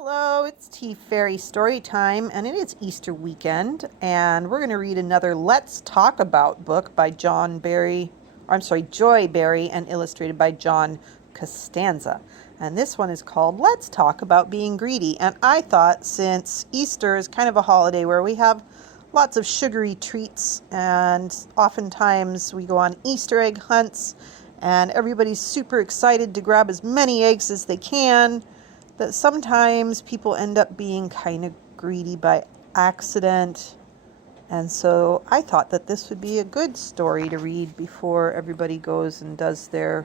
Hello, it's TeaFairy Storytime, and it is Easter weekend, and we're going to read another Let's Talk About book by Joy Barry, and illustrated by John Costanza. And this one is called Let's Talk About Being Greedy. And I thought, since Easter is kind of a holiday where we have lots of sugary treats, and oftentimes we go on Easter egg hunts, and everybody's super excited to grab as many eggs as they can, that sometimes people end up being kind of greedy by accident. And so I thought that this would be a good story to read before everybody goes and does their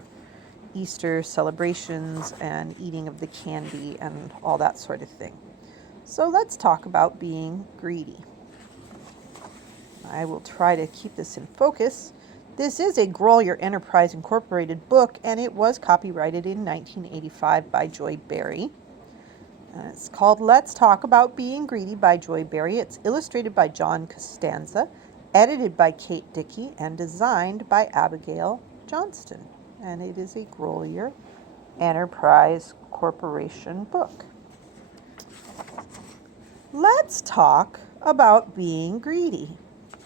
Easter celebrations and eating of the candy and all that sort of thing. So let's talk about being greedy. I will try to keep this in focus. This is a Grolier Enterprise Incorporated book, and it was copyrighted in 1985 by Joy Barry. It's called Let's Talk About Being Greedy by Joy Barry. It's illustrated by John Costanza, edited by Kate Dickey, and designed by Abigail Johnston. And it is a Grolier Enterprise Corporation book. Let's talk about being greedy.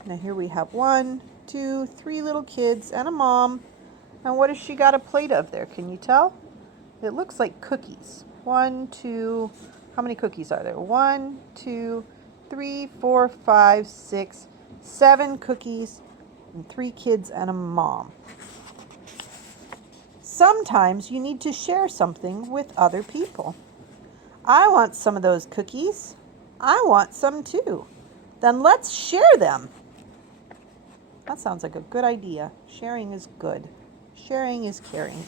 Now here we have 1, 2, 3 little kids and a mom. And what has she got a plate of there? Can you tell? It looks like cookies. 1, 2, how many cookies are there? 1, 2, 3, 4, 5, 6, 7 cookies, and 3 kids and a mom. Sometimes you need to share something with other people. I want some of those cookies. I want some too. Then let's share them. That sounds like a good idea. Sharing is good. Sharing is caring.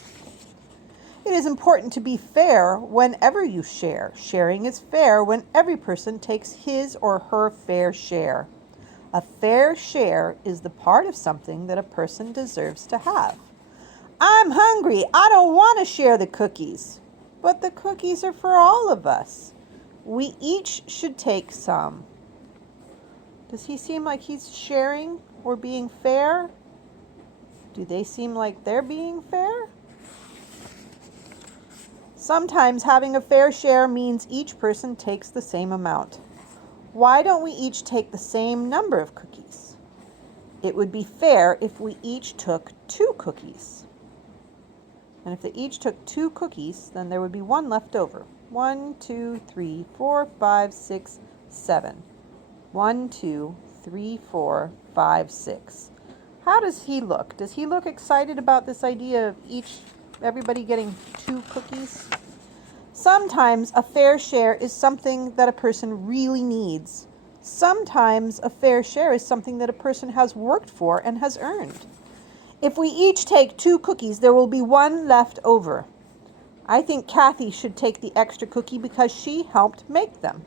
It is important to be fair whenever you share. Sharing is fair when every person takes his or her fair share. A fair share is the part of something that a person deserves to have. I'm hungry. I don't want to share the cookies. But the cookies are for all of us. We each should take some. Does he seem like he's sharing or being fair? Do they seem like they're being fair? Sometimes having a fair share means each person takes the same amount. Why don't we each take the same number of cookies? It would be fair if we each took 2 cookies. And if they each took 2 cookies, then there would be 1 left over. 1, 2, 3, 4, 5, 6, 7. 1, 2, 3, 4, 5, 6. How does he look? Does he look excited about this idea of everybody getting 2 cookies? Sometimes a fair share is something that a person really needs. Sometimes a fair share is something that a person has worked for and has earned. If we each take 2 cookies, there will be 1 left over. I think Kathy should take the extra cookie because she helped make them.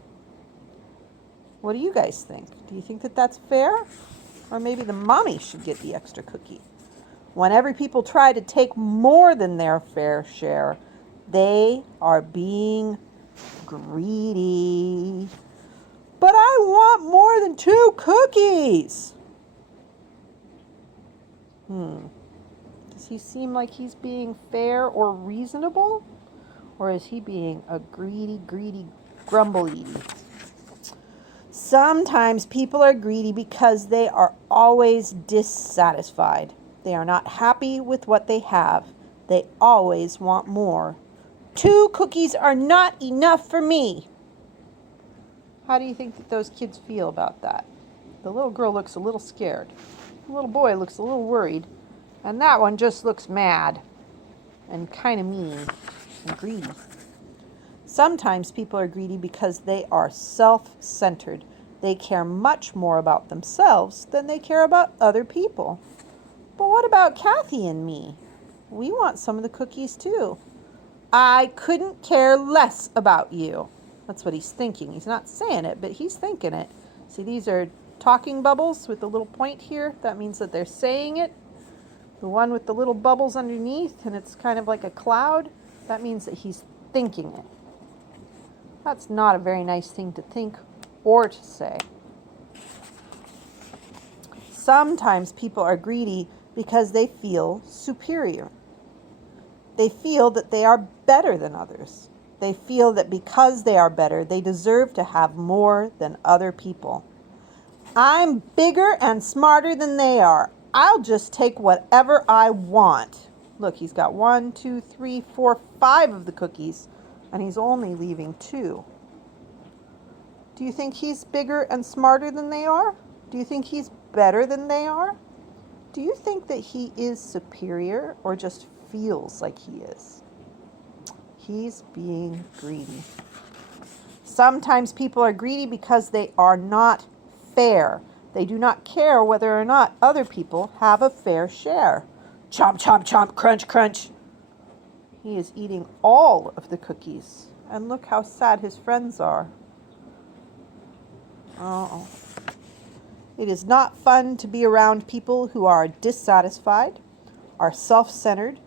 What do you guys think? Do you think that that's fair? Or maybe the mommy should get the extra cookie? Whenever people try to take more than their fair share, they are being greedy. But I want more than 2 cookies. Does he seem like he's being fair or reasonable? Or is he being a greedy, grumble-eaty? Sometimes people are greedy because they are always dissatisfied. They are not happy with what they have. They always want more. 2 cookies are not enough for me. How do you think that those kids feel about that? The little girl looks a little scared. The little boy looks a little worried. And that one just looks mad and kind of mean and greedy. Sometimes people are greedy because they are self-centered. They care much more about themselves than they care about other people. But what about Kathy and me? We want some of the cookies too. I couldn't care less about you. That's what he's thinking. He's not saying it, but he's thinking it. See, these are talking bubbles with the little point here. That means that they're saying it. The one with the little bubbles underneath, and it's kind of like a cloud, that means that he's thinking it. That's not a very nice thing to think or to say. Sometimes people are greedy because they feel superior. They feel that they are better than others. They feel that because they are better, they deserve to have more than other people. I'm bigger and smarter than they are. I'll just take whatever I want. Look, he's got 1, 2, 3, 4, 5 of the cookies, and he's only leaving 2. Do you think he's bigger and smarter than they are? Do you think he's better than they are? Do you think that he is superior or just feels like he is? He's being greedy. Sometimes people are greedy because they are not fair. They do not care whether or not other people have a fair share. Chomp, chomp, chomp, crunch, crunch. He is eating all of the cookies. And look how sad his friends are. Oh. It is not fun to be around people who are dissatisfied, are self-centered,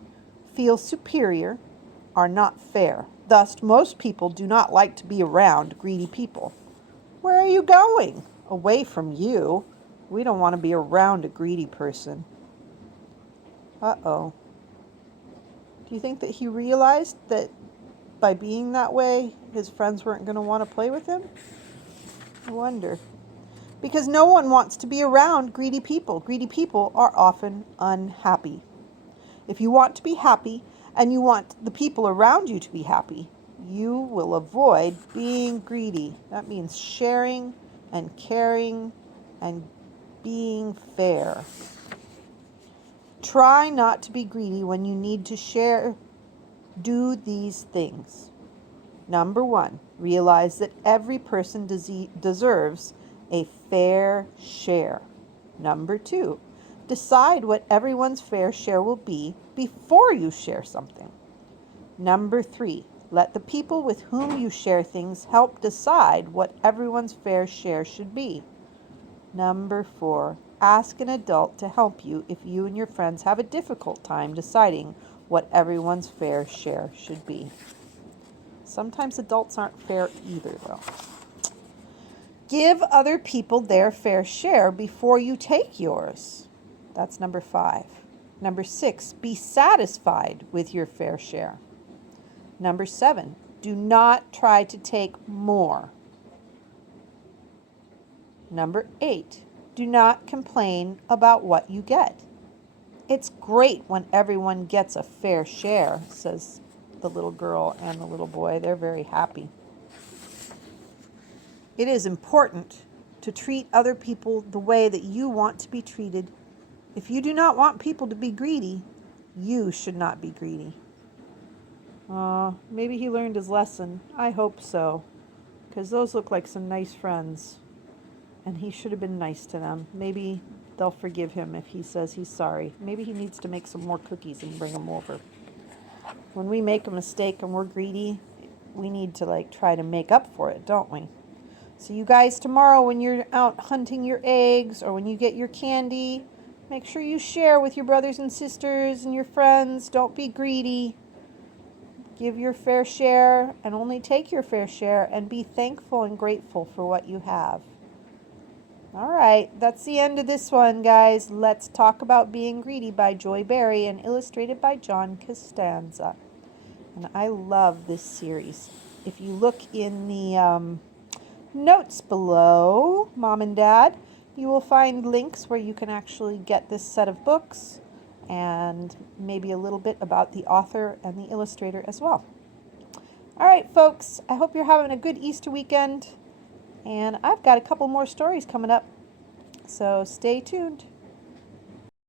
feel superior, are not fair. Thus, most people do not like to be around greedy people. Where are you going? Away from you. We don't want to be around a greedy person. Uh-oh. Do you think that he realized that by being that way, his friends weren't going to want to play with him? I wonder. Because no one wants to be around greedy people. Greedy people are often unhappy. If you want to be happy and you want the people around you to be happy, you will avoid being greedy. That means sharing and caring and being fair. Try not to be greedy when you need to share. Do these things. Number 1, realize that every person deserves a fair share. Number 2, decide what everyone's fair share will be before you share something. Number 3, let the people with whom you share things help decide what everyone's fair share should be. Number 4, ask an adult to help you if you and your friends have a difficult time deciding what everyone's fair share should be. Sometimes adults aren't fair either, though. Give other people their fair share before you take yours. That's number 5. Number 6, be satisfied with your fair share. Number 7, do not try to take more. Number 8, do not complain about what you get. It's great when everyone gets a fair share, says the little girl and the little boy. They're very happy. It is important to treat other people the way that you want to be treated. If you do not want people to be greedy, you should not be greedy. Maybe he learned his lesson. I hope so, because those look like some nice friends, and he should have been nice to them. Maybe they'll forgive him if he says he's sorry. Maybe he needs to make some more cookies and bring them over. When we make a mistake and we're greedy, we need to try to make up for it, don't we? So you guys, tomorrow when you're out hunting your eggs or when you get your candy, make sure you share with your brothers and sisters and your friends. Don't be greedy. Give your fair share and only take your fair share, and be thankful and grateful for what you have. All right, that's the end of this one, guys. Let's Talk About Being Greedy by Joy Berry and illustrated by John Costanza. And I love this series. If you look in the notes below, Mom and Dad, you will find links where you can actually get this set of books and maybe a little bit about the author and the illustrator as well. All right, folks, I hope you're having a good Easter weekend, and I've got a couple more stories coming up, so stay tuned.